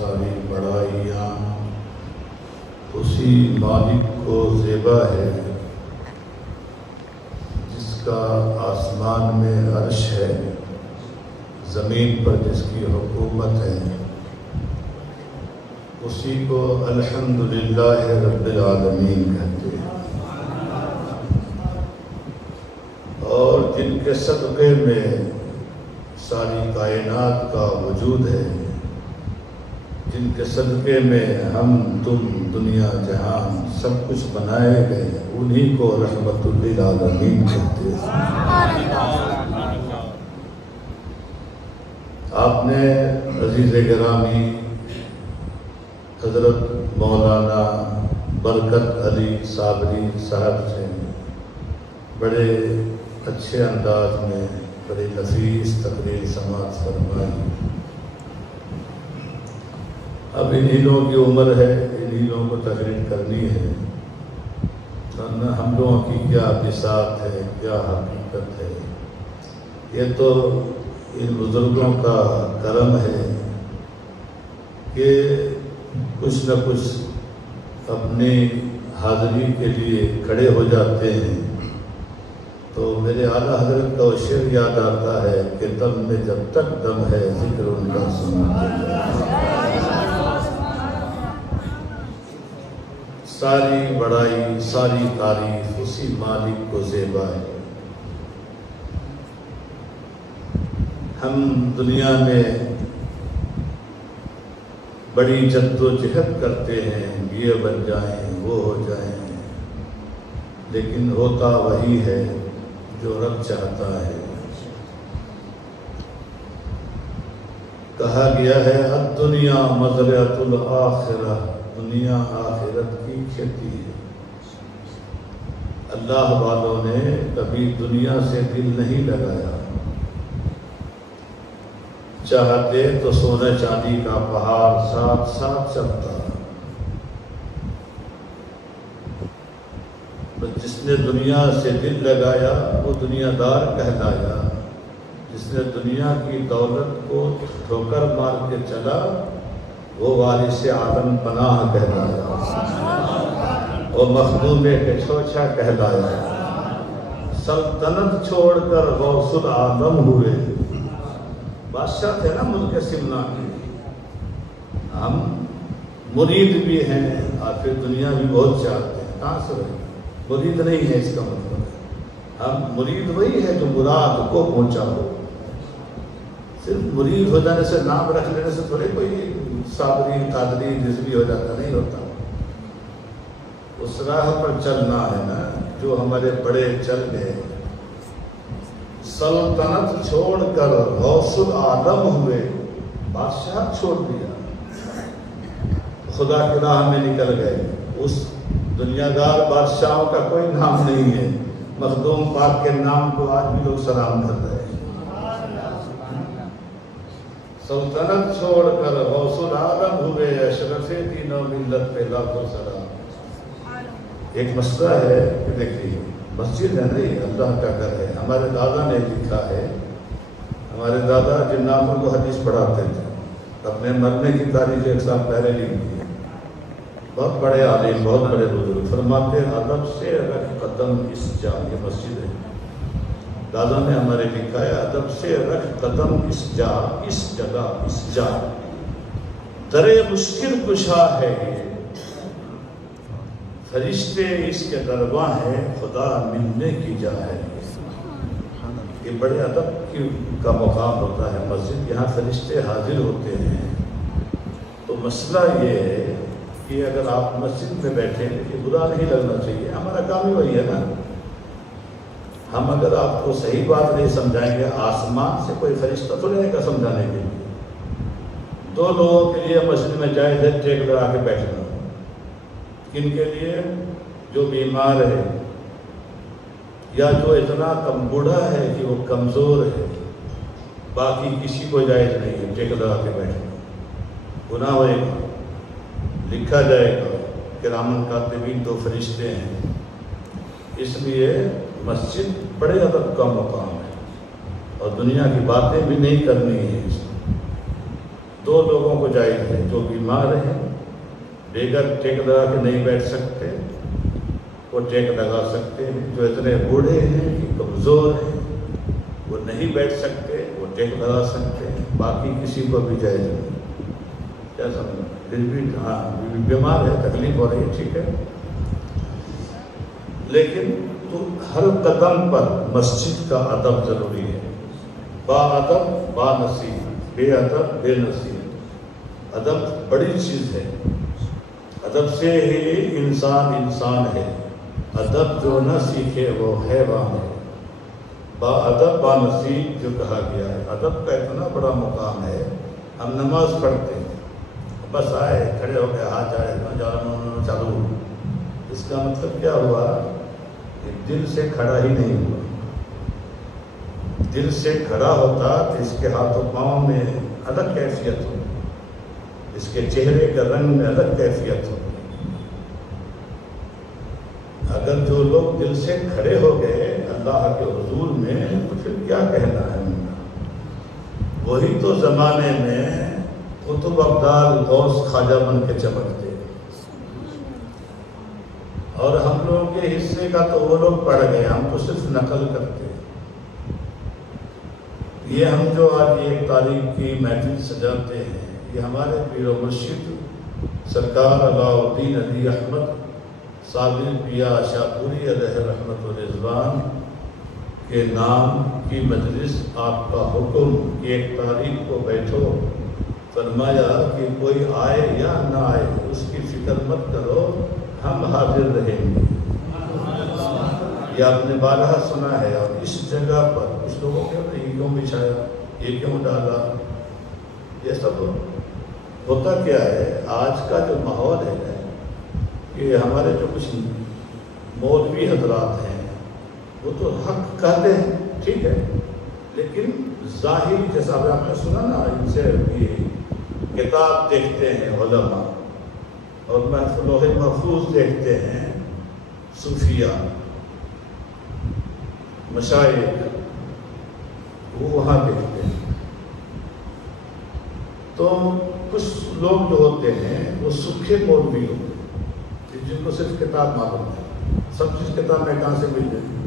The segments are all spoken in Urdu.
ساری بڑائیاں اسی مالک کو زیبا ہے جس کا آسمان میں عرش ہے، زمین پر جس کی حکومت ہے، اسی کو الحمدللہ رب العالمین کہتے ہیں، اور جن کے صدقے میں ساری کائنات کا وجود ہے، جن کے صدقے میں ہم تم دنیا جہان سب کچھ بنائے گئے، انہی کو رحمت للعالمین کہتے ہیں۔ آپ نے عزیز گرامی حضرت مولانا برکت علی صابری صاحب سے بڑے اچھے انداز میں بڑی نفیس تقریر سماعت فرمائی۔ اب انہی لوگوں کی عمر ہے، انہی لوگوں کو تقریر کرنی ہے، ورنہ ہم لوگوں کی کیا بساط ہے، کیا حقیقت ہے۔ یہ تو ان بزرگوں کا کرم ہے کہ کچھ نہ کچھ اپنی حاضری کے لیے کھڑے ہو جاتے ہیں، تو میرے اعلیٰ حضرت کا وہ شعر یاد آتا ہے کہ دم میں جب تک دم ہے ذکر ان کا سنتے جائیں۔ ساری بڑائی ساری تعریف اسی مالک کو زیبا ہے۔ ہم دنیا میں بڑی جد و جہد کرتے ہیں، یہ بن جائیں وہ ہو جائیں، لیکن ہوتا وہی ہے جو رب چاہتا ہے۔ کہا گیا ہے الدنیا مزرعۃ الآخرہ، دنیا آخرت کی کھیتی ہے۔ اللہ والوں نے کبھی دنیا سے دل نہیں لگایا، چاہتے تو سونے چاندی کا پہاڑ ساتھ ساتھ چلتا۔ جس نے دنیا سے دل لگایا وہ دنیا دار کہلایا، جس نے دنیا کی دولت کو ٹھوکر مار کے چلا وہ وارث عالم پناہ کہلایا، وہ مخدوم کچھوچا کہلایا۔ سلطنت چھوڑ کر غوث العالم ہوئے، بادشاہ تھے نا ملک سمنا کے۔ ہم مرید بھی ہیں اور پھر دنیا بھی بہت چاہتے ہیں، کہاں سے رہے؟ مرید نہیں ہے اس کا مطلب ہے، ہم مرید وہی ہے جو مراد کو پہنچا ہو۔ صرف مرید ہو جانے سے، نام رکھ لینے سے تھوڑے کوئی صابری قادری رضوی ہو جاتا، نہیں ہوتا۔ اس راہ پر چلنا ہے نا جو ہمارے بڑے چل گئے، سلطنت چھوڑ کر غوث العالم ہوئے، بادشاہ چھوڑ دیا، خدا کی راہ میں نکل گئے۔ اس دنیا دار بادشاہوں کا کوئی نام نہیں ہے، مخدوم پاک کے نام کو آج بھی لوگ سلام کر رہے ہیں۔ سلطنت چھوڑ کر غوث العالم ہوئے، اشرف دین و ملت پہ لاکھوں سلام۔ ایک مسئلہ ہے کہ دیکھیے مسجد ہے نہیں، اللہ کا گھر ہے۔ ہمارے دادا نے لکھا ہے، ہمارے دادا جناتوں کو حدیث پڑھاتے تھے، اپنے مرنے کی تاریخ 1 سال پہلے لکھی ہے۔ بہت بڑے عالم، بہت بڑے بزرگ فرماتے ہیں ادب سے رکھ قدم اس جا، یہ مسجد ہے۔ دادا نے ہمارے لکھا ہے ادب سے رکھ قدم اس جا، اس جگہ اس جا، درے مشکل کشا ہے یہ، فرشتے اس کے درباں ہے، خدا ملنے کی جا ہے۔ یہ بڑے ادب کا مقام ہوتا ہے مسجد، یہاں فرشتے حاضر ہوتے ہیں۔ تو مسئلہ یہ ہے کہ اگر آپ مسجد میں بیٹھیں یہ برا نہیں لگنا چاہیے، ہمارا کام ہی وہی ہے نا۔ ہم اگر آپ کو صحیح بات نہیں سمجھائیں گے، آسمان سے کوئی فرشتہ تو نہیں کا سمجھانے کے لیے۔ 2 لوگوں کے لیے مسجد میں جائز ہے ٹیک لگا کے بیٹھنا، کن کے لیے؟ جو بیمار ہے یا جو اتنا کم بوڑھا ہے کہ وہ کمزور ہے، باقی کسی کو جائز نہیں ہے ٹیک لگا کے بیٹھنا، گناہ ہوئے گا، لکھا جائے گا۔ کرامن کاتبین 2 فرشتے ہیں، اس لیے مسجد بڑے ادب کا مقام ہے، اور دنیا کی باتیں بھی نہیں کرنی ہے۔ دو لوگوں کو جائز ہے، جو بیمار ہیں بغیر ٹیک لگا کے نہیں بیٹھ سکتے وہ ٹیک لگا سکتے ہیں، جو اتنے بوڑھے ہیں کہ کمزور ہیں وہ نہیں بیٹھ سکتے وہ ٹیک لگا سکتے ہیں، باقی کسی کو بھی جائز نہیں۔ کیا سمجھ؟ پھر بھی ہاں بیمار ہے، تکلیف ہو رہی ہے، ٹھیک ہے، لیکن تو ہر قدم پر مسجد کا ادب ضروری ہے۔ با ادب با نصیب، بے ادب بے نصیب۔ ادب بڑی چیز ہے، ادب سے ہی انسان انسان ہے، ادب جو نہ سیکھے وہ حیوان ہے۔ با ادب با نصیب جو کہا گیا ہے، ادب کا اتنا بڑا مقام ہے۔ ہم نماز پڑھتے ہیں، بس آئے کھڑے ہو کے ہاتھ جائے چالو، اس کا مطلب کیا ہوا کہ دل سے کھڑا ہی نہیں ہوا۔ دل سے کھڑا ہوتا تو اس کے ہاتھوں پاؤں میں الگ کیفیت ہو، اس کے چہرے کا رنگ میں الگ کیفیت ہو۔ اگر جو لوگ دل سے کھڑے ہو گئے اللہ کے حضور میں تو پھر کیا کہنا ہے ان کا؟ وہی تو زمانے میں قطب ابدال غوث خواجہ بن کے چمکتے، اور ہم لوگوں کے حصے کا تو وہ لوگ پڑھ گئے، ہم تو صرف نقل کرتے ہیں۔ یہ ہم جو آج ایک تاریخ کی محفل سجاتے ہیں، یہ ہمارے پیر و مرشد سرکار علاء الدین علی احمد صابر پیا شاپوری علیہ رحمت و رضوان کے نام کی مجلس، آپ کا حکم کہ ایک تاریخ کو بیٹھو، فرمایا کہ کوئی آئے یا نہ آئے اس کی فکر مت کرو، ہم حاضر رہیں گے۔ یہ آپ نے بارہا سنا ہے، اور اس جگہ پر کچھ لوگوں کے یہ کیوں بچھایا، یہ کیوں ڈالا، یہ سب ہوتا کیا ہے آج کا جو ماحول ہے کہ ہمارے جو کچھ مولوی حضرات ہیں وہ تو حق کہتے ہیں، ٹھیک ہے، لیکن ظاہر جیسا آپ نے سنا نا، ان سے یہ کتاب دیکھتے ہیں علماء اور لوح محفوظ دیکھتے ہیں صوفیہ مشائخ، وہ وہاں دیکھتے ہیں۔ تو کچھ لوگ جو ہوتے ہیں وہ سکھے مولوی ہوتے ہیں جن کو صرف کتاب معلوم ہے، سب چیز کتاب میں کہاں سے مل جائے۔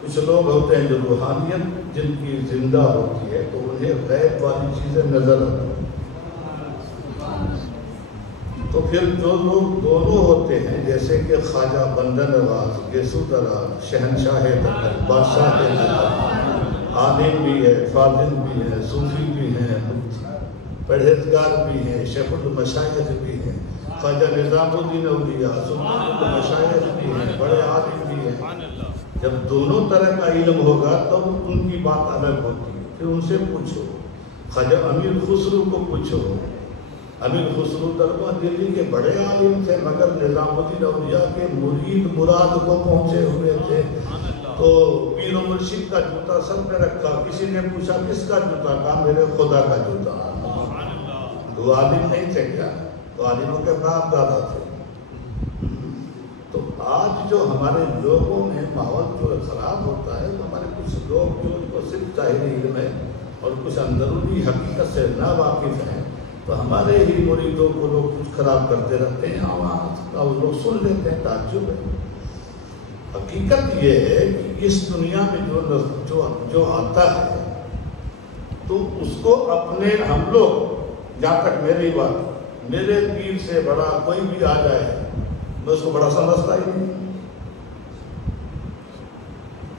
کچھ لوگ ہوتے ہیں جو روحانیت جن کی زندہ ہوتی ہے تو انہیں غیب والی چیزیں نظر آتی ہیں۔ تو پھر جو لوگ دونوں ہوتے ہیں جیسے کہ خواجہ بندہ نواز، گیسو دراز، شہنشاہ دراز، بادشاہ دراز، عالم بھی ہے، فاضل بھی ہے، صوفی بھی ہیں، پرہیزگار بھی ہیں، شیخ المشائخ بھی ہیں، خواجہ نظام الدین اولیاء، سلطان المشائخ بھی ہیں، بڑے عالم بھی ہیں۔ جب دونوں طرح کا علم ہوگا تب ان کی بات الگ ہوتی ہے۔ پھر ان سے پوچھو، خواجہ امیر خسرو کو پوچھو، امیر خسرو دربار دلی کے بڑے عالم تھے مگر نظام الدین اولیاء کے مرید مراد کو پہنچے ہوئے تھے، تو پیر و مرشد کا جوتا سب نے رکھا، کسی نے پوچھا کس کا جوتا، کہا میرے خدا کا جوتا۔ دو عالم نہیں تھے کیا؟ تو عالموں کے باپ دادا تھے۔ تو آج جو ہمارے لوگوں میں ماحول جو خراب ہوتا ہے، تو ہمارے کچھ لوگ جو ان کو صرف ظاہری علم ہے اور کچھ اندرونی حقیقت سے نا واقف ہیں، تو ہمارے ہی مریدوں کو لوگ کچھ خراب کرتے رہتے ہیں، اور لوگ سن لیتے ہیں، تعجب ہے۔ حقیقت یہ ہے کہ اس دنیا میں جو آتا ہے تو اس کو اپنے ہم لوگ، جہاں تک میری بات، میرے پیر سے بڑا کوئی بھی آ جائے میں اس کو بڑا سمجھتا ہی نہیں۔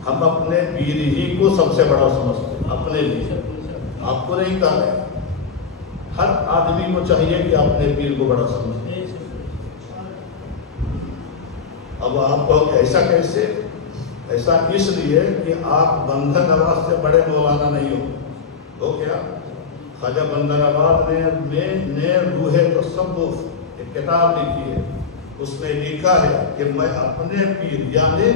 ہم اپنے پیر ہی کو سب سے بڑا سمجھتے ہیں، اپنے لیے، آپ کو نہیں کہا ہے۔ ہر آدمی کو چاہیے کہ اپنے پیر کو بڑا سمجھے۔ اب آپ کہو کہ ایسا کیسے؟ ایسا اس لیے کہ آپ بندہ نواز سے بڑے مولانا نہیں ہو کیا؟ خواجہ بندہ نواز نے روح تصوف ایک کتاب لکھی ہے، اس میں لکھا ہے کہ میں اپنے پیر، یعنی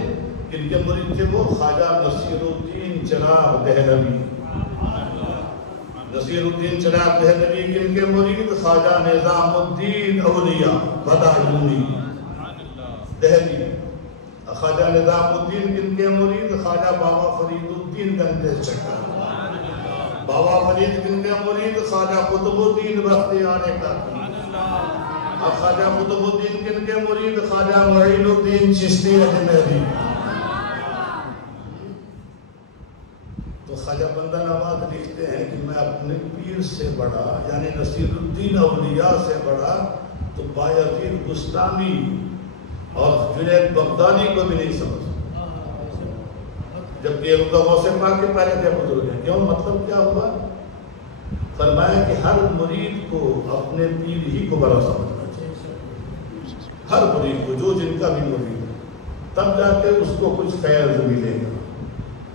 ان کے مرید تھے وہ خواجہ نصیر الدین چراغ دہلوی، نصیر الدین چراغ دہلوی کن کے مرید خواجہ نظام الدین اولیاء بدایونی دہلی، خواجہ نظام الدین کن کے مرید خواجہ بابا فرید الدین گنج چکر، بابا فرید کن کے مرید خواجہ قطب الدین بختیار کاکی، اور خواجہ قطب الدین کن کے مرید خواجہ معین الدین چشتی اجمیری۔ تو خواجہ بندہ نواز لکھتے ہیں کہ میں اپنے پیر سے بڑا یعنی نصیر الدین اولیاء سے بڑا تو بایزید بستانی اور جنید بغدادی کو بھی نہیں سمجھا، جبکہ ان کا غوث پاک کے پہلے کے بزرگ ہیں۔ کیوں؟ مطلب کیا ہوا؟ فرمایا کہ ہر مرید کو اپنے پیر ہی کو بڑا سمجھنا چاہیے، ہر مرید کو، جو جن کا بھی مرید ہے، تب جا کے اس کو کچھ فیض ملے گا،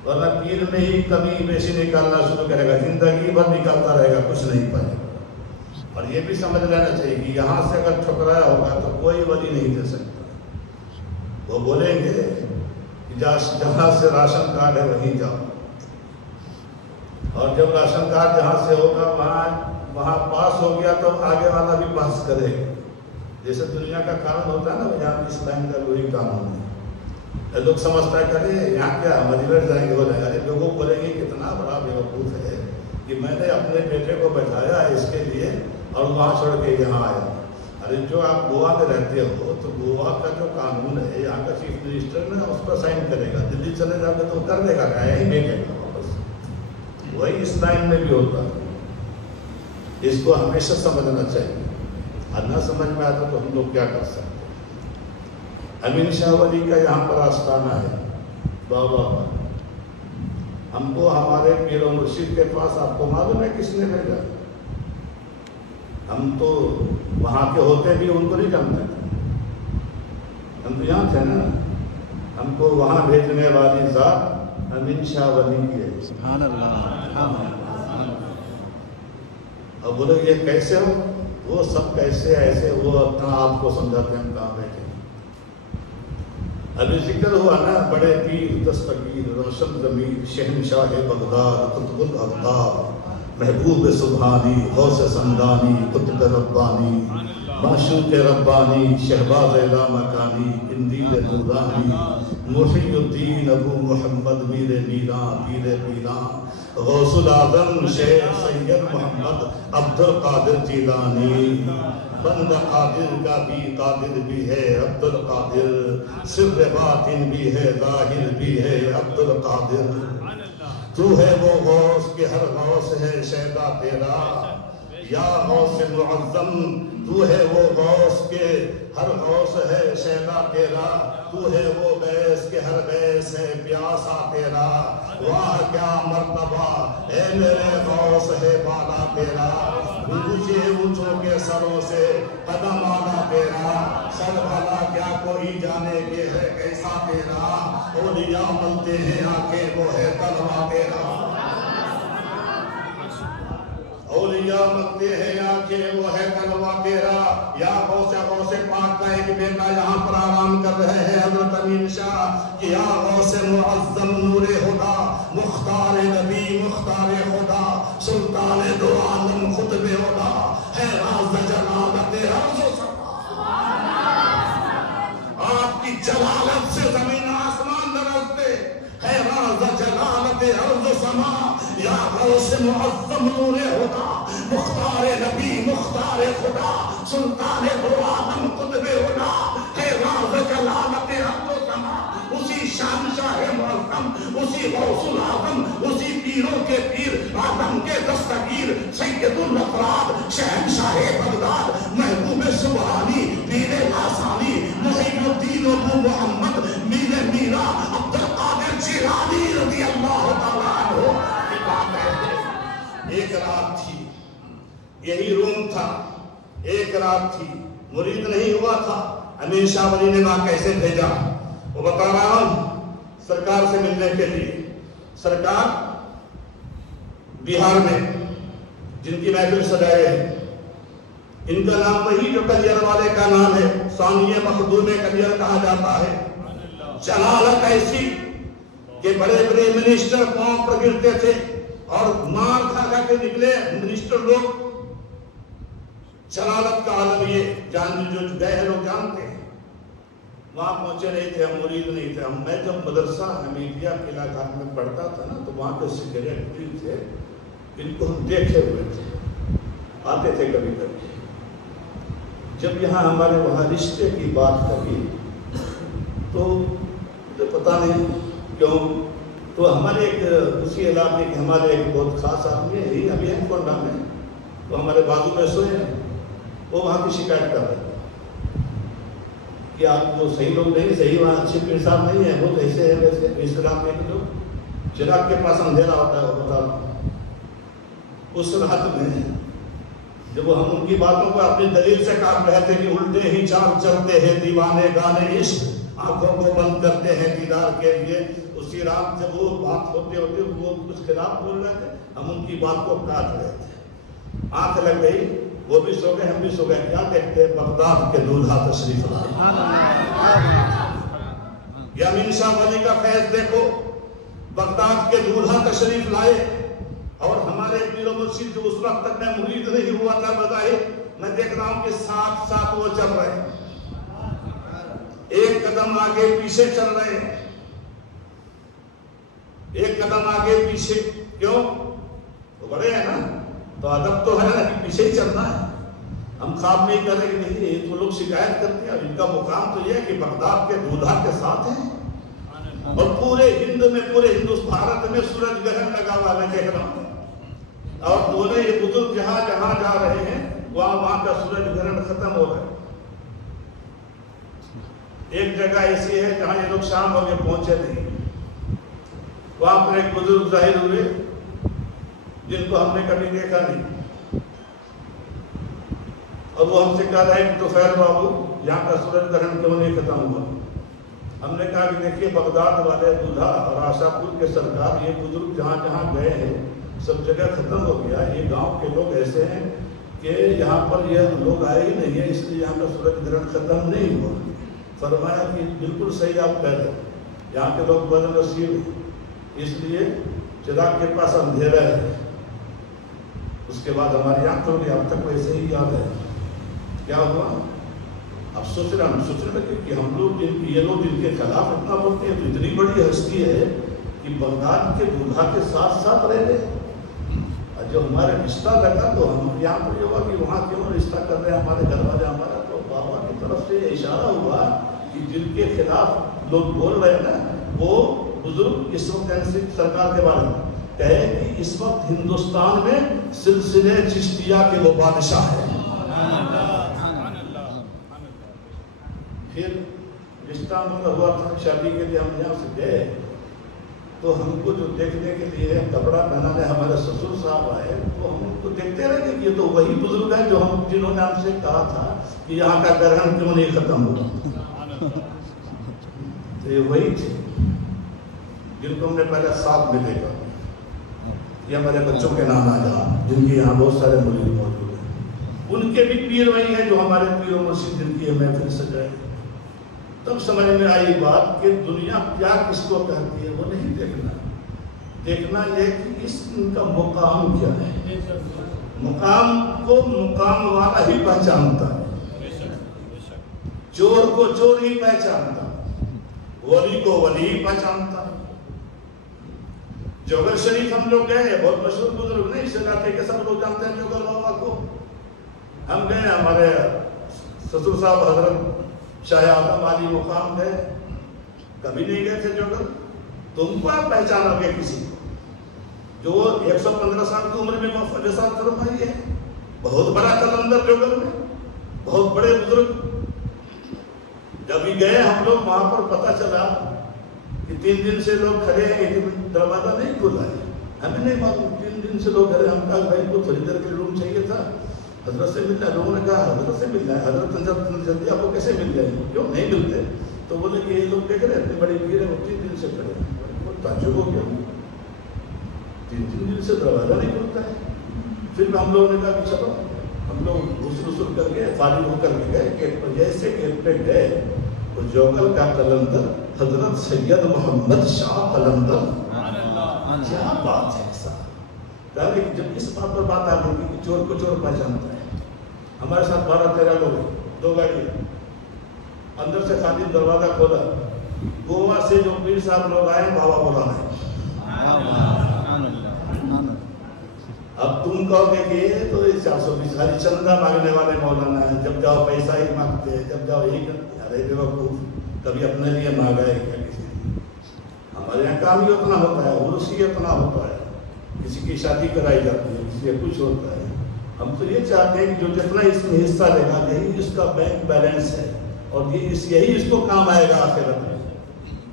ورنہ پیر میں ہی کمی بیشی نکالنا شروع کرے گا، زندگی بھر نکالتا رہے گا، کچھ نہیں پائے گا۔ اور یہ بھی سمجھ لینا چاہیے کہ یہاں سے اگر ٹھکرایا ہوگا تو کوئی ولی نہیں دے سکتا۔ وہ بولیں گے کہ جہاں سے راشن کارڈ ہے وہیں جاؤ، اور جب راشن کارڈ جہاں سے ہوگا وہاں پاس ہو گیا تو آگے والا بھی پاس کرے گا۔ جیسے دنیا کا قانون ہوتا ہے نا، یہاں اسلام کا وہی قانون ہے۔ لوگ سمجھتا ہے کہ یہاں کیا مجبور جائیں گے، ہو جائے گا۔ ارے لوگوں بولیں گے کتنا بڑا بیوقوف ہے کہ میں نے اپنے بیٹے کو بٹھایا ہے اس کے لیے اور وہاں چھوڑ کے یہاں آیا۔ ارے جو آپ گوا میں رہتے ہو تو گوا کا جو قانون ہے، یہاں کا چیف منسٹر نا اس پر سائن کرے گا، دلی چلے جاؤ گے تو کر دے گا، یہیں بھیجے گا واپس۔ وہی اس ٹائم میں بھی ہوتا ہے۔ اس کو ہمیشہ سمجھنا چاہیے، اور نہ سمجھ میں آتا تو ہم لوگ کیا کر سکتے ہیں۔ امین شاہ ولی کا یہاں پر آستانہ ہے بابا پر، ہم کو ہمارے پیر و مرشد کے پاس آپ کو معلوم ہے کس نے بھیجا؟ ہم تو وہاں کے ہوتے بھی ان کو نہیں جانتے تھے، ہم تو یہاں تھے نا۔ ہم کو وہاں بھیجنے والی ذات امین شاہ ولی کی ہے۔ سبحان اللہ۔ اور بولے یہ کیسے ہو؟ وہ سب کیسے ایسے، وہ اپنا آپ کو سمجھاتے ہیں، ہم کہاں بیٹھے۔ ابھی ذکر ہوا نا، بڑے پیر دستگیر روشن ضمیر شہنشاہ بغداد قطب الاقطاب محبوب سبحانی غوث سمدانی قطب ربانی معشوق ربانی شہباز لامکانی قندیل نورانی محی الدین ابو محمد میر میران پیر میران غوث العظم شیخ سید محمد عبد القادر جیلانی۔ بندہ قادر کا بھی قادر بھی ہے عبد القادر، سر باطن بھی ہے ظاہر بھی ہے عبد القادر۔ تو ہے وہ غوث کہ ہر غوث ہے شیدا تیرا، یا غوث معظم تو ہے وہ غوث کہ ہر غوث ہے شیدا تیرا، تو ہے وہ غیث کہ ہر غیث ہے پیاسا تیرا۔ واہ کیا مرتبہ اے میرے غوث ہے بالا تیرا، اونچے اونچوں کے سروں سے قدم آنا تیرا، سر بھلا کیا کوئی جانے کہ ہے کیسا تیرا، اولیاء ملتے ہیں آنکھیں وہ ہے کلمہ تیرا، اولیاء ملتے ہیں آنکھیں وہ ہے کلمہ تیرا۔ یا غوث پاک کا ایک بیٹا یہاں پر آرام کر رہے ہیں حضرت امین شاہ کہ یا غوث معظم نور خدا مختار نبی مختار خدا سلطان دو عالم خطب خدا ہے راز جلالت عرض و سما۔ آپ کی جلالت سے زمین آسمان لرزتے ہے راز جلالت عرض و سما۔ یا غوث معظم نور خدا مختار نبی مختار خدا سلطان دو عالم قطب خدا ہے راز جلالت عرض و سما۔ اسی شہنشاہ معظم، اسی غوث العظم، اسی پیروں کے پیر آدم کے دستگیر سید الافراد شہنشاہ بغداد محبوب سبحانی پیر لاسانی محی الدین ابو محمد میر میرا عبد القادر جیلانی رضی اللہ تعالیٰ عنہ کی بات ہے۔ ایک رات تھی، یہی روم تھا، ایک رات تھی، مرید نہیں ہوا تھا۔ امین شاہ ولی نے وہاں کیسے بھیجا وہ بتا رہا ہوں، سرکار سے ملنے کے لیے۔ سرکار بہار میں جن کی محفل سجائے ہیں، ان کا نام وہی جو کلیئر والے کا نام ہے، ثانیہ مخدوم کلیئر کہا جاتا ہے۔ جلالت ایسی کہ بڑے بڑے منسٹر پاؤں پر گرتے تھے اور مار کھا کے نکلے منسٹر لوگ۔ جلالت کا عالم یہ جو گئے ہیں لوگ جانتے ہیں۔ وہاں پہنچے نہیں تھے، ہم مرید نہیں تھے۔ میں جب مدرسہ حمیدیہ قلعہ گھاٹ میں پڑھتا تھا نا تو وہاں کے سیکریٹری تھے ان کو ہم دیکھے ہوئے تھے، آتے تھے کبھی کبھی۔ جب یہاں ہمارے وہاں رشتے کی بات کری تو مجھے پتہ نہیں کیوں، تو ہمارے ایک اسی علاقے کے ہمارے ایک بہت خاص آدمی ہے، یہی ابھی ہم کونڈا میں، تو ہمارے بازو میں سوئے ہیں، وہ وہاں کی شکایت کر رہے ہیں کہ آپ جو صحیح لوگ نہیں، صحیح وہاں اچھے پیر صاحب نہیں ہیں، وہ ایسے ہیں ویسے، اس علاقے کے جو چراغ کے پاس اندھیرا ہوتا ہے، وہ بتا اس رات میں جب ہم ان کی باتوں کو اپنی دلیل سے کام رہے تھے کہ الٹے ہی چال چلتے ہیں دیوانے گانے عشق، آنکھوں کو بند کرتے ہیں دیدار کے لیے، اسی رات جب وہ بات ہوتے ہوتے وہ کچھ خلاف بول رہے تھے، ہم ان کی بات کو کاٹ رہے تھے، آنکھ لگ گئی، وہ بھی سو گئے، ہم بھی سو گئے، کیا دیکھتے ہیں بغداد کے دولہا تشریف لائے، یا امین شاہ ولی کا فیض دیکھو، بغداد کے دولہا تشریف لائے، اور ہمارے پیر و مرشد جو اس وقت تک میں مرید نہیں ہوا تھا بظاہر، میں دیکھ رہا ہوں کہ ساتھ ساتھ وہ چل رہے ہیں، ایک قدم آگے پیچھے چل رہے ہیں، ایک قدم آگے پیچھے، کیوں؟ وہ بڑے ہیں نا، تو ادب تو ہے نا کہ پیچھے ہی چلنا ہے، ہم خواب نہیں کر رہے کہ نہیں، یہ تو لوگ شکایت کرتے ہیں، ان کا مقام تو یہ ہے کہ بغداد کے دولہا کے ساتھ ہیں، اور پورے ہند میں، پورے بھارت میں سورج گرہن لگا ہوا میں دیکھ رہا ہوں، اور دونوں یہ بزرگ جہاں جہاں جا رہے ہیں وہاں کا سورج گرہن ختم ہو رہا ہے۔ ایک جگہ ایسی ہے جہاں یہ لوگ شام ہو کے پہنچے نہیں، وہاں پر ایک بزرگ ظاہر ہوئے جن کو ہم نے کبھی دیکھا نہیں، اور وہ ہم سے کہہ رہے ہیں کہ تو خیر بابو یہاں کا سورج گرہن کیوں نہیں ختم ہوا؟ ہم نے کہا کہ دیکھیے بغداد والے دولہا اور آشا پور کے سرکار، یہ بزرگ جہاں جہاں گئے ہیں سب جگہ ختم ہو گیا، یہ گاؤں کے لوگ ایسے ہیں کہ یہاں پر یہ لوگ آئے ہی نہیں ہیں، اس لیے یہاں کا سورج گرہن ختم نہیں ہوا۔ فرمایا کہ بالکل صحیح آپ کہہ رہے ہیں، یہاں کے لوگ بد نصیب ہیں، اس لیے چراغ کے پاس اندھیرا ہے۔ اس کے بعد ہماری آنکھ ہو گئی، اب تک ویسے ہی یاد ہے کیا ہوا۔ اب سوچ رہے کہ ہم لوگ یہ لوگ جن کے خلاف اتنا بولتے ہیں تو اتنی بڑی ہستی ہے کہ بغداد کے دولہا کے ساتھ ساتھ رہ گئے، اور جو ہمارے رشتہ لگا تو ہم یہاں پر یہ ہوا کہ وہاں کیوں رشتہ کر رہے ہیں ہمارے گھر والے ہمارا، تو بابا کی طرف سے یہ اشارہ ہوا کہ جن کے خلاف لوگ بول رہے ہیں نا وہ بزرگ اس وقت سرکار کے بارے میں کہے کہ اس وقت ہندوستان میں سلسلے چشتیہ کے وہ بادشاہ ہیں۔ پھر رشتہ مطلب ہوا تھا، شادی کے لیے ہم یہاں سے گئے تو ہم کو جو دیکھنے کے لیے کپڑا پہنانے ہمارے سسر صاحب آئے، تو ہم ان کو دیکھتے رہے کہ یہ تو وہی بزرگ ہیں جو جنہوں نے ہم سے کہا تھا کہ یہاں کا گرہن کیوں نہیں ختم ہوا، تو یہ وہی تھے جن کو ہم نے پہلے خواب میں دیکھا، یہ ہمارے بچوں کے نانا جہاں جن کے یہاں بہت سارے مرید موجود ہیں، ان کے بھی پیر وہی ہیں جو ہمارے پیر و مرشد جن کی محفل سجائے۔ تب سمجھ میں آئی بات کہ دنیا کیا کس کو کہتی ہے وہ نہیں دیکھنا، دیکھنا یہ کہ اس کا مقام کیا ہے، مقام کو مقام والا ہی پہچانتا ہے، چور کو چور ہی پہچانتا، ولی کو ولی ہی پہچانتا۔ جوگر شریف ہم لوگ گئے ہیں، بہت مشہور بزرگ نہیں، اس علاقے کے سب لوگ جانتے ہیں جوگر بابا کو، ہم گئے ہمارے سسر صاحب حضرت شاہ آدم علی مقام گئے، کبھی نہیں گئے تھے جوگر، تم کو آپ پہچانو گے کسی جو 115 سال کی عمر میں وفات فرمائی ہے، بہت بڑا قلندر جوگر میں، بہت بڑے بزرگ۔ جب ہی گئے ہم لوگ وہاں پر پتہ چلا کہ 3 دن سے لوگ کھڑے ہیں، دروازہ نہیں کھلا ہے، ہمیں نہیں معلوم، 3 دن سے لوگ کھڑے، ہم کہا بھائی کو تھوڑی دیر کے روم چاہیے تھا، حضرت سے ملنا ہے، لوگوں نے کہا حضرت سے ملنا ہے، حضرت جلدی آپ کو کیسے مل جائے گی، کیوں نہیں ملتے؟ تو بولے کہ یہ لوگ دیکھ رہے اتنی بڑی بھیڑ ہے، وہ 3 دن سے کھڑے ہیں، وہ تعجب ہو گیا، 3 دن سے دروازہ نہیں کھلتا ہے۔ پھر ہم لوگوں نے کہا کہ چلو، ہم لوگ غسل کر کے فارغ ہو کر کے گئے کہ جیسے گیٹ پہ گئے وہ جوگل کا قلندر حضرت سید محمد شاہ قلندر، کیا بات ہے صاحب، جب اس بات پر بات آ گئی کہ چور کو چور پہچانتا ہے۔ ہمارے ساتھ 12-13 لوگ ہیں، 2 گاڑی، اندر سے خادم دروازہ کھولا، گوا سے جو پیر صاحب لوگ آئے بابا بلا رہے، تم کہو گے کہ یہ تو 420 خالی چندہ مانگنے والے مولانا ہیں، جب جاؤ پیسہ ہی مانگتے ہیں، جب جاؤ یہی کرتے ہیں. ارے بیوقوف، کبھی اپنے لیے مانگا ہے کیا کسی نے؟ ہمارے یہاں کام ہی اتنا ہوتا ہے، عرس ہی اتنا ہوتا ہے، کسی کی شادی کرائی جاتی ہے، کسی کا کچھ ہوتا ہے. ہم تو یہ چاہتے ہیں کہ جو جتنا اس میں حصہ لے گا یہی اس کا بینک بیلنس ہے اور یہی اس کو کام آئے گا آخرت میں.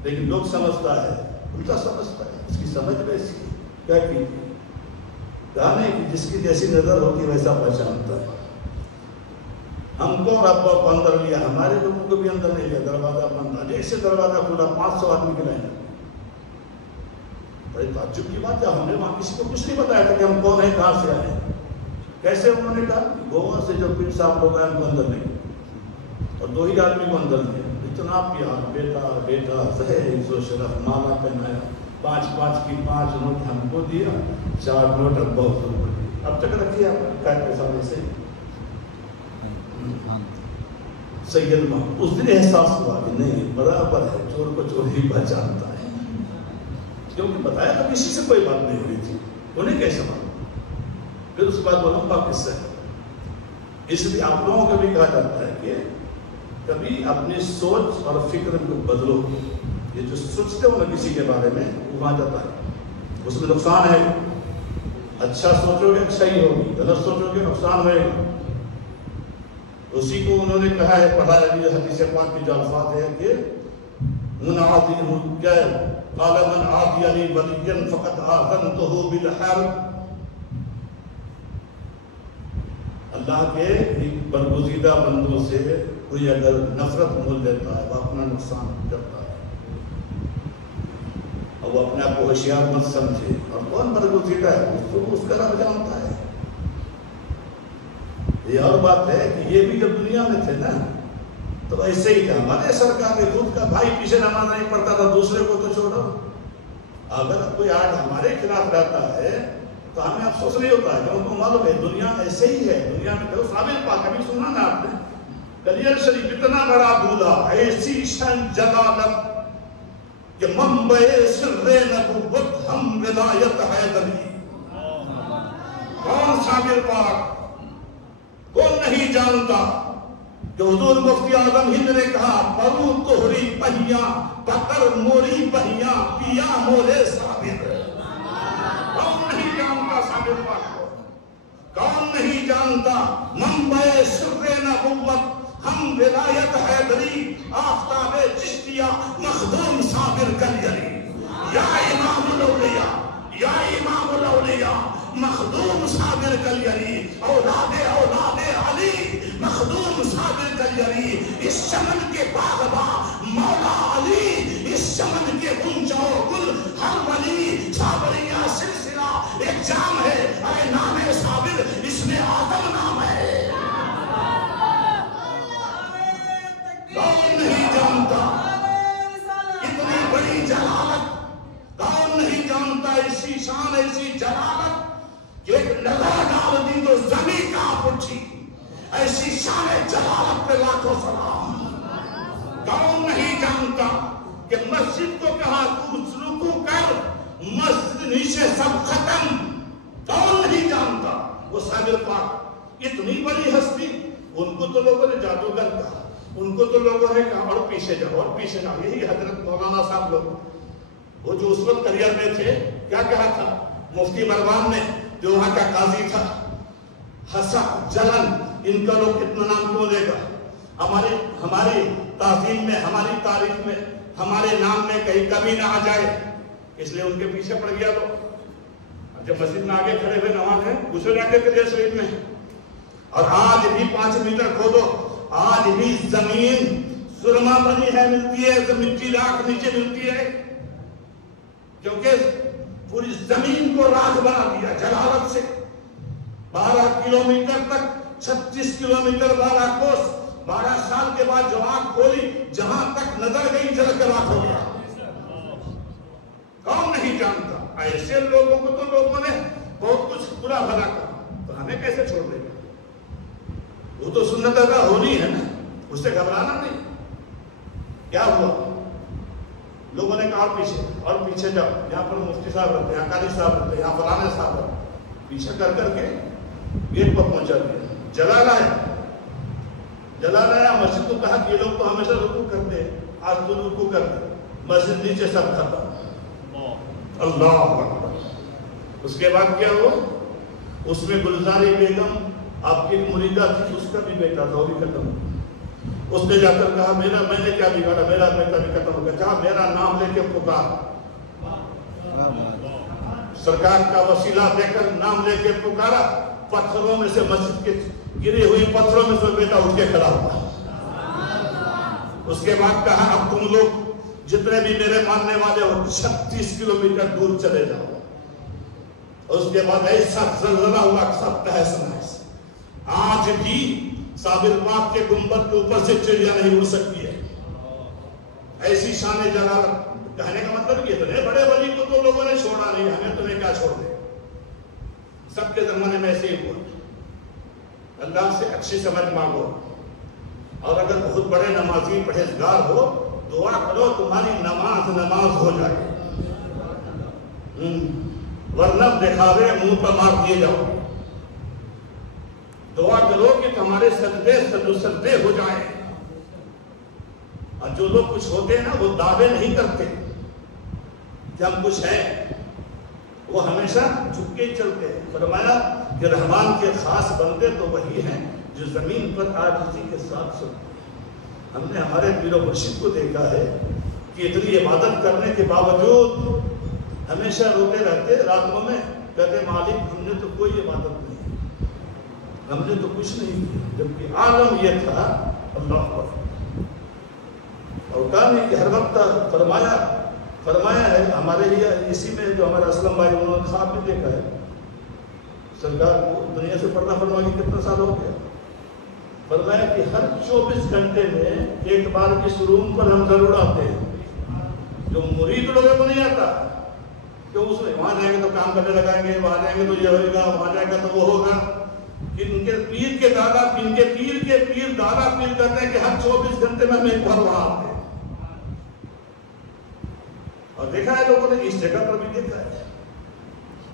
لیکن لوگ سمجھتا ہے، الٹا سمجھتا ہے، اس کی سمجھ ویسی ہے. کیا کی گانے کی جس کی جیسی نظر ہوتی ویسا پہچانتا ہے. ہم کو رب کو اندر لیا، ہمارے لوگوں کو بھی اندر نہیں لیا. دروازہ بند، ایک سے دروازہ کھلا 500 آدمی کے لائن. بڑی تعجب کی بات ہے، ہم نے وہاں کسی کو کچھ نہیں بتایا تھا کہ ہم کون ہیں، کہاں سے آئے ہیں. کیسے انہوں نے کہا گوا سے جو پیر صاحب لوگ ہیں ان کو اندر نہیں، اور 2 ہی آدمی کو اندر لیا. اتنا پیار، بیٹا زہر عزت و شرف، مالا پہنایا، 5 کی 5 نوٹ ہم کو دیا، 4 نوٹ اب بہت ضرور دی. اب تک رکھیے آپ کا پیسہ ویسے. سید محمد اس دن احساس ہوا کہ نہیں برابر ہے، چور کو چور ہی پہچانتا ہے. کیونکہ بتایا تو کسی سے کوئی بات نہیں ہوئی تھی، انہیں کیسے معلوم. پھر اس کے بعد وہ لمبا قصہ ہے. اس لیے آپ لوگوں کو بھی کہا جاتا ہے کہ کبھی اپنی سوچ اور فکر کو بدلو. یہ جو سوچتے ہو نا کسی کے بارے میں وہ وہاں جاتا ہے، اس میں نقصان ہے. اچھا سوچو گے اچھا ہی ہوگی، غلط سوچو گے نقصان ہوئے گا. اسی کو انہوں نے کہا ہے، پڑھایا بھی حدیث پاک کی جو الفاظ ہے کہ من عادی قال من عادی علی ولیا فقد آذنته بالحرب. اللہ کے برگزیدہ بندوں سے کوئی اگر نفرت مول لیتا ہے وہ اپنا نقصان کرتا ہے، اور وہ اپنے آپ کو ہوشیار مت سمجھے. اور کون برگزیدہ ہے اس کا رب جانتا ہے. یہ اور بات ہے کہ یہ بھی جب دنیا میں تھے نا تو ایسے ہی تھا. ہمارے سرکار نے خود کا بھائی پیچھے نماز نہیں پڑھتا تھا، دوسرے کو تو چھوڑو. اگر کوئی آج ہمارے خلاف رہتا ہے تو ہمیں افسوس نہیں ہوتا ہے کہ ان کو معلوم ہے دنیا ایسے ہی ہے. دنیا میں تو ثابت پاک کبھی سنا نا آپ نے کلیئر شریف، اتنا بڑا بولا ایسی شان جلالت کہ منبع سر نبوت ہم ولایت حیدری. کون صابر پاک، کون نہیں جانتا کہ حضور مفتی اعظم ہند نے کہا پرو توہری پہیاں پکر موری پہیاں پیا مورے صابر. کون نہیں جانتا صابر پاک کو، کون نہیں جانتا منبع سر نبوت ہم ولایت حیدری آفتاب چشتیہ مخدوم صابر کلیری. یا امام الاولیاء، یا امام الاولیاء مخدوم صابر کلیری، اولاد علی مخدوم صابر کلیری. اس چمن کے باغباں مولا علی، اس چمن کے گنجو گل ہر ولی. صابریہ سلسلہ ایک جام ہے، اے نام صابر اس میں آدم نام ہے. کون نہیں جانتا اتنی بڑی جلالت، کون نہیں جانتا ایسی شان ایسی جلالت کہ ایک نظر ڈال دی تو زمین کانپ اٹھی. ایسی شان جلالت پہ لاکھوں سلام. کون نہیں جانتا کہ مسجد کو کہا تو رکوع کر، مسجد نیچے سب ختم. کون نہیں جانتا وہ صابر پاک اتنی بڑی ہستی. ان کو تو لوگوں نے جادوگر کہا، ان کو تو لوگوں نے کہا اور پیچھے جاؤ اور پیچھے جاؤ. یہی حضرت مولانا صاحب لوگ وہ جو اس وقت کریئر میں تھے کیا کہا تھا مفتی مروان نے جو وہاں کا قاضی تھا، حسد جلن ان کا لوگ اتنا نام کیوں دے گا. ہماری تعظیم میں، ہماری تاریخ میں، ہمارے نام میں کہیں کمی نہ آ جائے، اس لیے ان کے پیچھے پڑ گیا. تو جب مسجد میں آگے کھڑے ہوئے نماز ہے دوسرے رکھے کلیئر شریف میں، اور آج بھی 5 میٹر کھودو، آج بھی زمین سرما بنی ہے، ملتی ہے مٹی راکھ نیچے ملتی ہے، کیونکہ پوری زمین کو راکھ بنا دیا جلالت سے. 12 کلومیٹر تک، 36 کلومیٹر 12 کوس. 12 سال کے بعد جو آنکھ کھولی جہاں تک نظر گئی جل کر راکھ ہو گیا. کون نہیں جانتا. ایسے لوگوں کو تو لوگوں نے بہت کچھ برا بھلا کہا، تو ہمیں کیسے چھوڑ دے گا. وہ تو سنت ادا ہونی ہے نا، اس سے گھبرانا نہیں. کیا ہوا لوگوں نے کہا اور پیچھے جاؤ، یہاں پر مفتی صاحب رہتے ہیں، یہاں قاری صاحب رہتے ہیں، یہاں فلانے صاحب رہتے ہیں. پیچھے کر کر کے گیٹ پر پہنچا دیا، جلا لایا مسجد کو کہا کہ یہ لوگ تو ہمیشہ رکوع کرتے ہیں، آج تو رکوع کرتے، مسجد نیچے سب ختم۔ اللہ اکبر۔ اس کے بعد کیا ہوا؟ اس میں گلزاری بیگم آپ کی ایک مریدہ تھی، اس کا بھی بیٹا تھا، وہ بھی ختم ہوا۔ اس نے جا کر کہا میں نے کیا بگاڑا، میرا بیٹا بھی ختم ہو گیا، کہا میرا نام لے کے پکار، سرکار کا وسیلہ دے کر نام لے کے پکارا، پتھروں میں سے مسجد کے گری ہوئی پتھروں میں سے بیٹا اٹھ کے کھڑا ہوا۔ اس کے بعد کہا اب تم لوگ جتنے بھی میرے ماننے والے ہو 36 کلومیٹر دور چلے جاؤ۔ اس کے بعد ایسا زلزلہ ہوا کہ سب تہس نہس۔ آج بھی صابر پاک کے گنبد کے اوپر سے چڑیا نہیں اڑ سکتی ہے، ایسی شان جلالت۔ کہنے کا مطلب یہ اتنے بڑے ولی کو تو لوگوں نے چھوڑا نہیں، ہمیں تمہیں کیا چھوڑ دے۔ سب کے زمانے میں ایسے ہی ہوا۔ اللہ سے اچھی سمجھ مانگو، اور اگر بہت بڑے نمازی پرہیزگار ہو دعا کرو تمہاری نماز ہو جائے، ورنہ دکھاوے منہ پر مار دیے جاؤ۔ دعا کرو کہ تمہارے سجدے ہو جائیں۔ اور جو لوگ کچھ ہوتے ہیں نا وہ دعوے نہیں کرتے کہ ہم کچھ ہیں، وہ ہمیشہ جھک کے چلتے ہیں۔ فرمایا کہ رحمان کے خاص بندے تو وہی ہیں جو زمین پر عاجزی کے ساتھ چلتے ہیں۔ ہم نے ہمارے پیر و مرشد کو دیکھا ہے کہ اتنی عبادت کرنے کے باوجود ہمیشہ روتے رہتے، راتوں میں کہتے مالک ہم نے تو کوئی عبادت نہیں، ہم نے تو کچھ نہیں کیا، جبکہ عالم یہ تھا اللہ پر۔ اور کہا نہیں کہ ہر وقت فرمایا ہے ہمارے لیے اسی میں جو ہمارا اسلم بھائی انہوں نے خواب بھی دیکھا ہے، سرکار کو دنیا سے پردہ فرما کے کتنا سال ہو گیا، فرمایا کہ ہر 24 گھنٹے میں ایک بار اس روم پر ہم ضرور آتے ہیں۔ جو مرید لوگوں کو نہیں آتا کہ اس میں وہاں جائیں گے تو کام کرنے لگائیں گے، وہاں جائیں گے تو یہ ہوئے گا، وہاں جائیں گے تو وہ ہوگا، کہ ان کے پیر کے دادا پیر کرتے ہیں کہ ہر 24 گھنٹے میں ہم ایک بار وہاں آتے ہیں۔ اور دیکھا ہے لوگوں نے، اس جگہ پر بھی دیکھا ہے،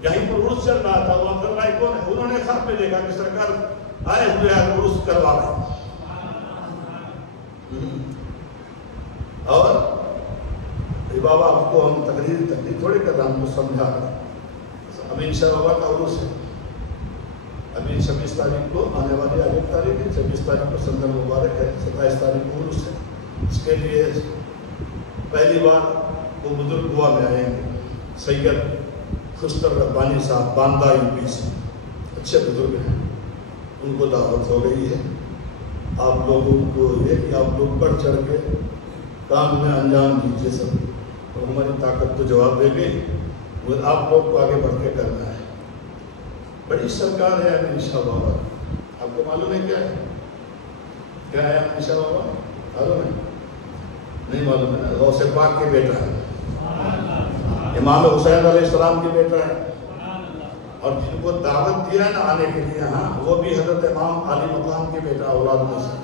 یہیں پر عرس چل رہا تھا، وہ عبد اللہ کون ہے، انہوں نے خواب میں دیکھا کہ سرکار آئے ہوئے عرس کروا رہے ہیں۔ اور بابا آپ کو ہم تقریر تھوڑی کر رہا ہم کو سمجھا رہا۔ امین شاہ بابا کا عرس ہے، ابھی 26 تاریخ کو آنے والی آخری تاریخ ہے، 26 تاریخ کو سندر مبارک ہے، 27 تاریخ کو عرس ہے۔ اس کے لیے پہلی بار وہ بزرگ گوا میں آئیں گے، سید خشتر ربانی صاحب باندہ یو سے، اچھے بزرگ ہیں، ان کو دعوت ہو گئی ہے۔ آپ لوگوں کو یہ کہ آپ لوگ بڑھ چڑھ کے کام میں انجام دیجیے سب، اور ہماری طاقت تو جواب دے گئی، وہ آپ لوگ کو آگے بڑھ کے کرنا ہے۔ بڑی سرکار ہے امین شاہ بابا، آپ کو معلوم ہے کیا ہے؟ کیا ہے امین شاہ بابا؟ معلوم ہے؟ نہیں معلوم ہے نا؟ غوث پاک کے بیٹا ہے، امام حسین علیہ السلام کے بیٹا ہے، اور جن کو دعوت دیا ہے نا آنے کے لیے، ہاں وہ بھی حضرت امام علی مقام کے بیٹا اولاد میں سے۔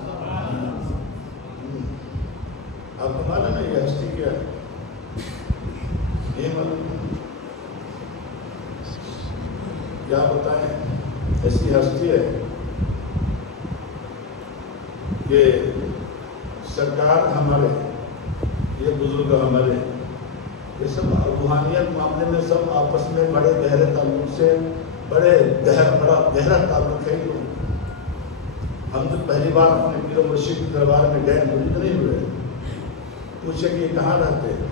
آپ کو معلوم ہے یہ ہستی کیا ہے؟ نہیں معلوم؟ کیا بتائیں، ایسی ہستی ہے کہ سرکار ہمارے، یہ بزرگ ہمارے، یہ سب روحانیت معاملے میں سب آپس میں بڑے گہرے تعلق سے، بڑا گہرا تعلق ہے۔ ہم تو پہلی بار اپنے پیر و مرشد کے دربار میں گئے، مرید نہیں ہوئے، پوچھے کہ یہ کہاں رہتے ہیں؟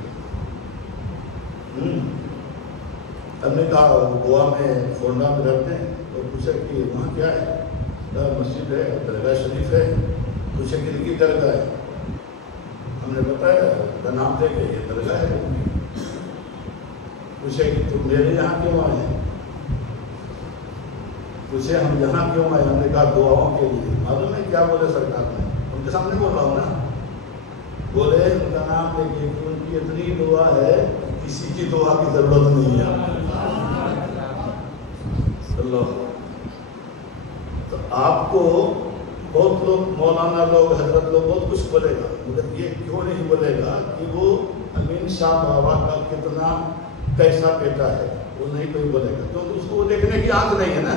ہم نے کہا گوا میں فونڈا میں رہتے ہیں، تو پوچھا کہ وہاں کیا ہے؟ مسجد ہے، درگاہ شریف ہے، پوچھے کہ ان کی درگاہ ہے، ہم نے بتایا نام دے کے یہ درگاہ ہے۔ پوچھے کہ تم میرے یہاں کیوں آئے ہیں؟ پوچھے ہم یہاں کیوں آئے؟ ہم نے کہا دعاؤں کے لیے۔ معلوم ہے کیا بولے سرکار نے؟ ان کے سامنے بول رہا ہوں نا، بولے ان کا نام لے کے کہ ان کی اتنی دعا ہے کسی کی دعا کی ضرورت نہیں ہے۔ اللہ، تو آپ کو بہت لوگ، مولانا لوگ، حضرت لوگ بہت کچھ بولے گا، مگر یہ کیوں نہیں بولے گا کہ وہ امین شاہ بابا کا کتنا کیسا بیٹا ہے، وہ نہیں کوئی بولے گا کیونکہ اس کو وہ دیکھنے کی آنکھ نہیں ہے نا.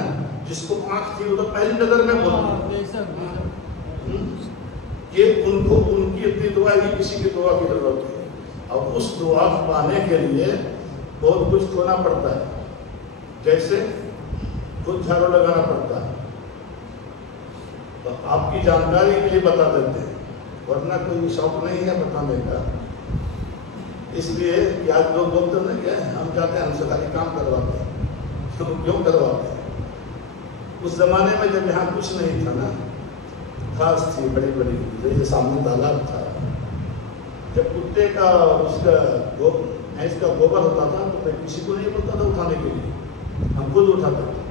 جس کو آنکھ تھی وہ تو پہلی نظر میں بولتی کہ ان کو ان کی اپنی دعا ہی کسی کی دعا کی ضرورت ہے. اور اس دعا پانے کے لیے بہت کچھ کھونا پڑتا ہے. جیسے خود جھاڑو لگانا پڑتا ہے. تو آپ کی جانکاری کے لیے بتا دیتے ہیں, ورنہ کوئی شوق نہیں ہے بتانے کا. اس لیے کہ آج لوگ بولتے ہیں کہ ہم چاہتے ہیں ہم سے خالی کام کرواتے ہیں. تو کیوں کرواتے ہیں؟ اس زمانے میں جب یہاں کچھ نہیں تھا نا, خاص تھی بڑی بڑی, جیسے سامنے تالاب تھا, جب کتے کا اس کا بھینس کا گوبر ہوتا تھا تو میں کسی کو نہیں بولتا تھا اٹھانے کے لیے, ہم خود اٹھاتے تھے.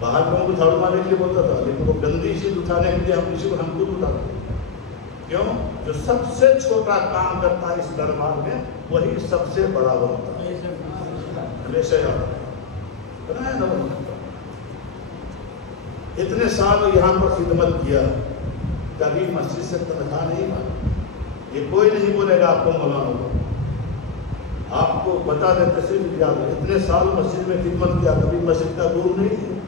باہر میں ان کو جھاڑو مارنے کے لیے بولتا تھا, لیکن وہ گندی چیز اٹھانے کے لیے ہم کسی کو ہم خود اٹھاتے تھے. کیوں؟ جو سب سے چھوٹا کام کرتا ہے اس دربار میں وہی سب سے بڑا بنتا ہے. ہمیشہ یاد رکھنا. اتنے سال یہاں پر خدمت کیا, کبھی مسجد سے تنخواہ نہیں مانگا. یہ کوئی نہیں بولے گا آپ کو مولانا کو. آپ کو بتا دیتے صرف یاد ہے, اتنے سال مسجد میں خدمت کیا, کبھی مسجد کا دور نہیں دیا,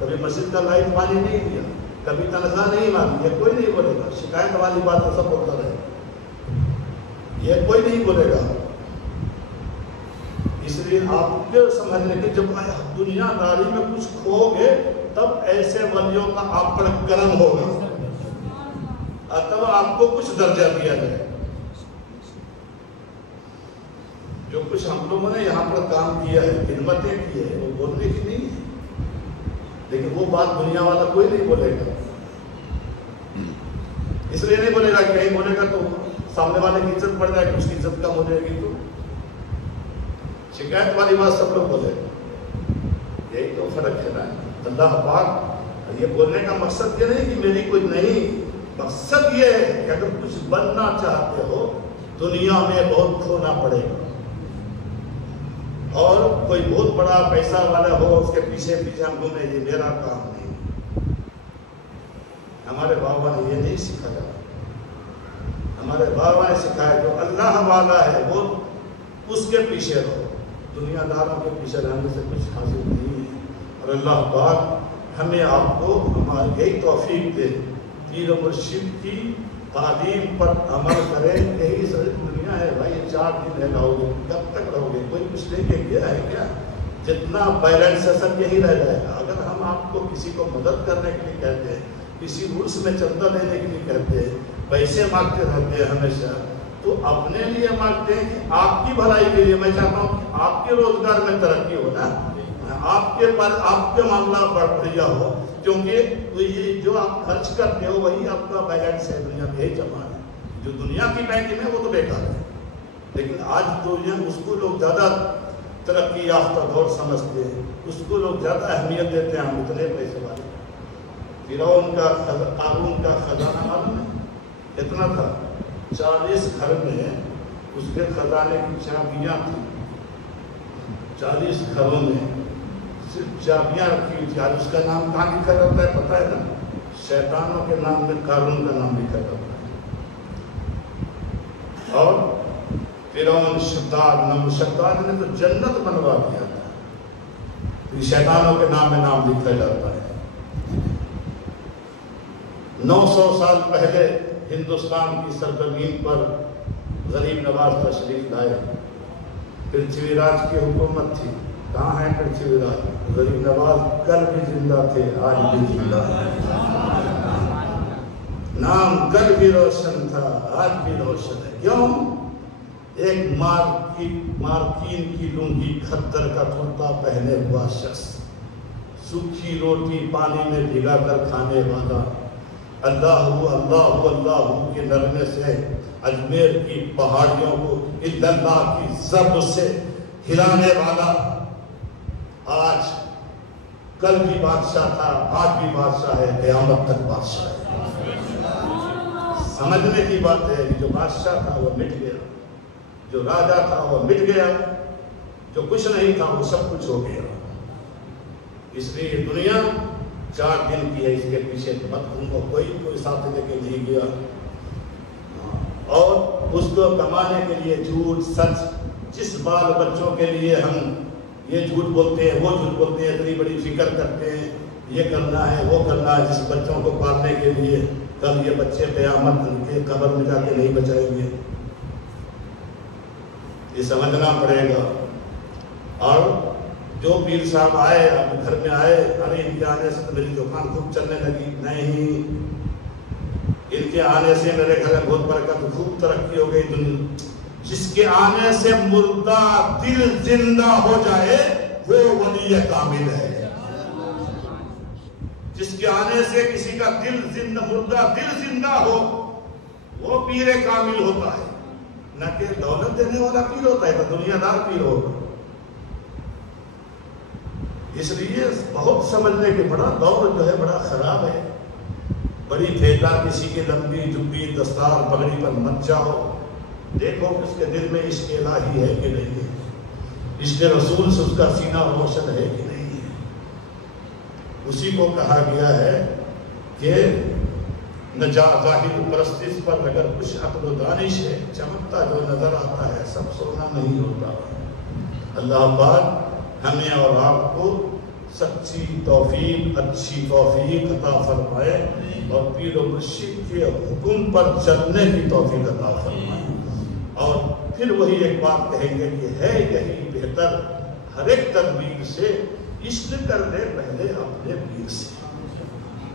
کبھی مسجد کا لائٹ پانی نہیں دیا, کبھی تنخواہ نہیں مانگی. یہ کوئی نہیں بولے گا. شکایت والی بات تو سب بولتا رہے, یہ کوئی نہیں بولے گا. اس لیے آپ کو سمجھنے کہ جب دنیا داری میں کچھ کھو گے تب ایسے ولیوں کا آپ پر کرم ہوگا, اور تب آپ کو کچھ درجہ دیا جائے. جو کچھ ہم لوگوں نے یہاں پر کام کیا ہے, خدمتیں کی ہے, وہ بولنے کی نہیں ہے, لیکن وہ بات دنیا والا کوئی نہیں بولے گا. اس لیے نہیں بولے گا کہ کہیں بولے گا تو سامنے والے کی عزت بڑھ جائے گی, اس کی عزت کم ہو جائے گی. تو شکایت والی بات سب لوگ بولے گا. یہی تو فرق ہے نا. اللہ پاک یہ بولنے کا مقصد یہ نہیں کہ میری کوئی نہیں, مقصد یہ ہے کہ اگر کچھ بننا چاہتے ہو دنیا میں بہت کھونا پڑے گا, اور کوئی بہت بڑا پیسہ والا ہو اس کے پیچھے پیچھے ہم گھومیں, یہ میرا کام نہیں. ہمارے بابا نے یہ نہیں سکھایا. ہمارے بابا نے سکھایا جو اللہ والا ہے وہ اس کے پیچھے رہو. دنیا داروں کے پیچھے رہنے سے کچھ حاصل نہیں ہے. اور اللہ پاک ہمیں آپ کو ہماری یہی توفیق دے, پیر و مرشد کی تعلیم پر عمل کریں. یہی ساری دنیا ہے بھائی. 4 دن رہو گے, کب تک رہو گے؟ کوئی کچھ لے کے گیا ہے کیا؟ جتنا بیلنس ہے سب یہی رہ جائے گا. اگر ہم آپ کو کسی کو مدد کرنے کے لیے کہتے ہیں, کسی رولس میں چندہ لینے کے لیے کہتے ہیں, پیسے مانگتے رہتے ہیں ہمیشہ, تو اپنے لیے مانگتے ہیں کہ آپ کی بھلائی کے لیے. میں چاہتا ہوں کہ آپ کے روزگار میں ترقی ہو نا, آپ کے معاملہ بڑھیا ہو, کیونکہ یہ جو آپ خرچ کرتے ہو وہی آپ کا بیلنس ہے دنیا میں. یہی جمع ہے. جو دنیا کی بینکنگ ہے وہ تو بیکار ہے, لیکن آج دنیا اس کو لوگ زیادہ ترقی یافتہ دور سمجھتے ہیں, اس کو لوگ زیادہ اہمیت دیتے ہیں. ہم اتنے پیسے والے. فرعون کا قارون کا خزانہ معلوم ہے اتنا تھا, 40 گھر میں اس کے خزانے کی چابیاں تھیں. 40 گھروں میں صرف چابیاں رکھی ہوئی تھی. آج اس کا نام کہاں لکھا جاتا ہے پتہ ہے نا؟ شیطانوں کے نام میں قارون کا نام لکھا جاتا ہے. اور فرعون شداد نے تو جنت بنوا دیا تھا. شیطانوں کے نام میں نام لکھا جاتا ہے. 900 سال پہلے ہندوستان کی سرزمین پر غریب نواز تشریف لائے. پرتھوی راج کی حکومت تھی. کہاں ہے پرتھوی راج؟ غریب نواز کل بھی زندہ تھے, آج بھی زندہ ہے. نام کل بھی روشن تھا, آج بھی روشن ہے. کیوں؟ ایک مارکین کی لنگی کھدر کا کرتا پہنے ہوا شخص, سوکھی روٹی پانی میں بھگا کر کھانے والا, اللہ اللہ اللہ کے نغمے سے اجمیر کی پہاڑیوں کو اللہ کی ضرب سے ہلانے والا, آج کل بھی بادشاہ تھا, آج بھی بادشاہ ہے, قیامت تک بادشاہ ہے. سمجھنے کی بات ہے کہ جو بادشاہ تھا وہ مٹ گیا, جو راجا تھا وہ مٹ گیا, جو کچھ نہیں تھا وہ سب کچھ ہو گیا. اس لیے دنیا 4 دن کی ہے, اس کے پیچھے مت گھومو. کوئی ساتھ لے کے نہیں گیا, اور اس کو کمانے کے لیے جھوٹ سچ, جس بال بچوں کے لیے ہم یہ جھوٹ بولتے ہیں، وہ جھوٹ بولتے ہیں، اتنی بڑی فکر کرتے ہیں، یہ کرنا ہے وہ کرنا ہے، جس بچوں کو پالنے کے لیے کل یہ بچے قیامت کے قبر میں جا کے نہیں بچائیں گے، یہ سمجھنا پڑے گا۔ اور جو پیر صاحب آئے آپ گھر میں آئے، ارے ان کے آنے سے تو میری دکان خوب چلنے لگی، نہیں، ان کے آنے سے میرے گھر میں بہت برکت، خوب ترقی ہو گئی۔ جس کے آنے سے مردہ دل زندہ ہو جائے وہ ولی کامل ہے۔ جس کے آنے سے کسی کا دل زندہ، مردہ دل زندہ ہو، وہ پیر کامل ہوتا ہے، نہ کہ دولت دینے والا پیر ہوتا ہے تو دنیا دار پیر ہوگا۔ اس لیے بہت سمجھنے کے بڑا دور جو ہے بڑا خراب ہے۔ بڑی پھیتا کسی کی لمبی جبی دستار پگڑی پر مت جاؤ، دیکھو کہ اس کے دل میں عشق الہی ہے کہ نہیں ہے، عشق رسول سے اس کا سینہ روشن ہے کہ نہیں ہے۔ اسی کو کہا گیا ہے کہ ظاہر پرستش پر اگر کچھ عقل و دانش ہے، چمکتا جو نظر آتا ہے سب سونا نہیں ہوتا۔ اللہ پاک ہمیں اور آپ کو سچی توفیق، اچھی توفیق عطا فرمائے اور پیر و مرشد کے حکم پر چلنے کی توفیق عطا فرمائے۔ اور پھر وہی ایک بات کہیں گے کہ ہے یہی بہتر ہر ایک تدبیر سے، عشق کر لے پہلے اپنے پیر سے۔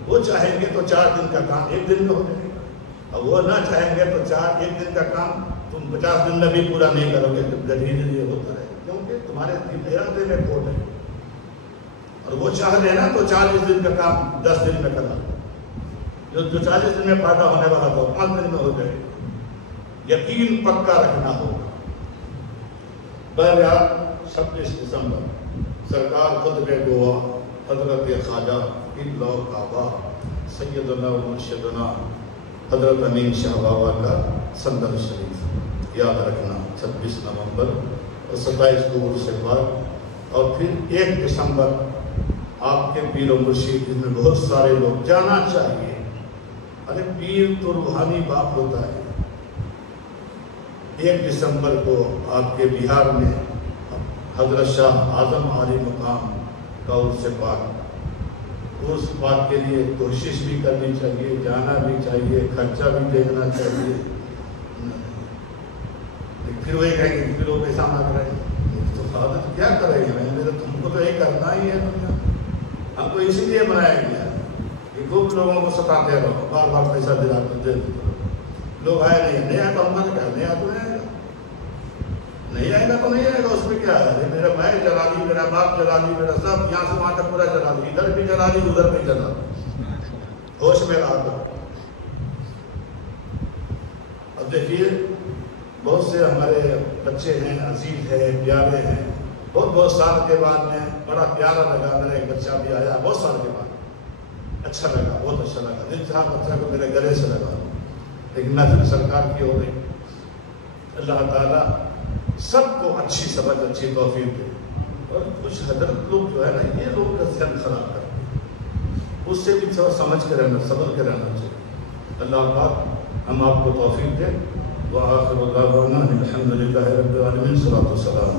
وہ چاہیں گے تو 4 دن کا کام 1 دن میں ہو جائے گا، اور وہ نہ چاہیں گے تو 1 دن کا کام تم 50 دن میں بھی پورا نہیں کرو گے، دھیرے ہوتا رہے، کیونکہ تمہارے ارادے میں کھوٹ ہے۔ اور وہ چاہ لینا تو 40 دن کا کام 10 دن میں کرنا، جو 40 دن میں فائدہ ہونے والا تو 5 دن میں ہو جائے گا۔ یقین پکا رکھنا ہوگا۔ بہرحال 26 دسمبر سرکار خطب گوا حضرت خواجہ قبلہ و کعبہ سیدنا و مرشدنا حضرت امین شاہ بابا کا سندر شریف یاد رکھنا، 26 نومبر اور 27 کو عرس پاک، اور پھر 1 دسمبر آپ کے پیر و مرشد، جن میں بہت سارے لوگ جانا چاہیے۔ ارے پیر تو روحانی باپ ہوتا ہے۔ 1 دسمبر کو آپ کے بہار میں حضرت شاہ اعظم عالی مقام کا عرس پاک کے لیے کوشش بھی کرنی چاہیے، جانا بھی چاہیے، خرچہ بھی دینا چاہیے۔ پھر وہ کہیں گے پھر وہ پیسہ نہ کریں تو فادر کیا کریں گے، تم کو تو یہ کرنا ہی ہے، دنیا ہم کو اسی لیے بنایا گیا کہ خوب لوگوں کو ستاتے رہو، بار بار پیسہ دے لوگ آئے نہیں آئے تو ہم نے کہا نہیں آیا تو نہیں آئے گا، نہیں آئے گا تو نہیں آئے گا، اس میں کیا ہے، میرا بھائی جلا دی، میرا باپ جلا دی، میرا سب یہاں سے وہاں تک پورا جلا دی، ادھر بھی جلا دی ادھر بھی جلا دی، ہوش میں رہا کر۔ اب دیکھیے بہت سے ہمارے بچے ہیں، عزیز ہیں، پیارے ہیں، بہت سال کے بعد میں بڑا پیارا لگا، میرا ایک بچہ بھی آیا بہت سال کے بعد، اچھا لگا، بہت اچھا لگا، دل چاہا بچہ کو میرے گلے سے لگا، لیکن محفل سرکار کی ہو گئی۔ اللہ تعالیٰ سب کو اچھی سمجھ، اچھی توفیق دے۔ اور کچھ حضرت لوگ جو ہے نا، یہ لوگ کا ذہن خراب کرتے ہیں، اس سے بھی تھوڑا سمجھ کے رہنا، صبر کے رہنا چاہیے۔ اللہ پاک ہم آپ کو توفیق دے۔ وآخر دعوانا الحمد للہ رب العالمین، صلاۃ والسلام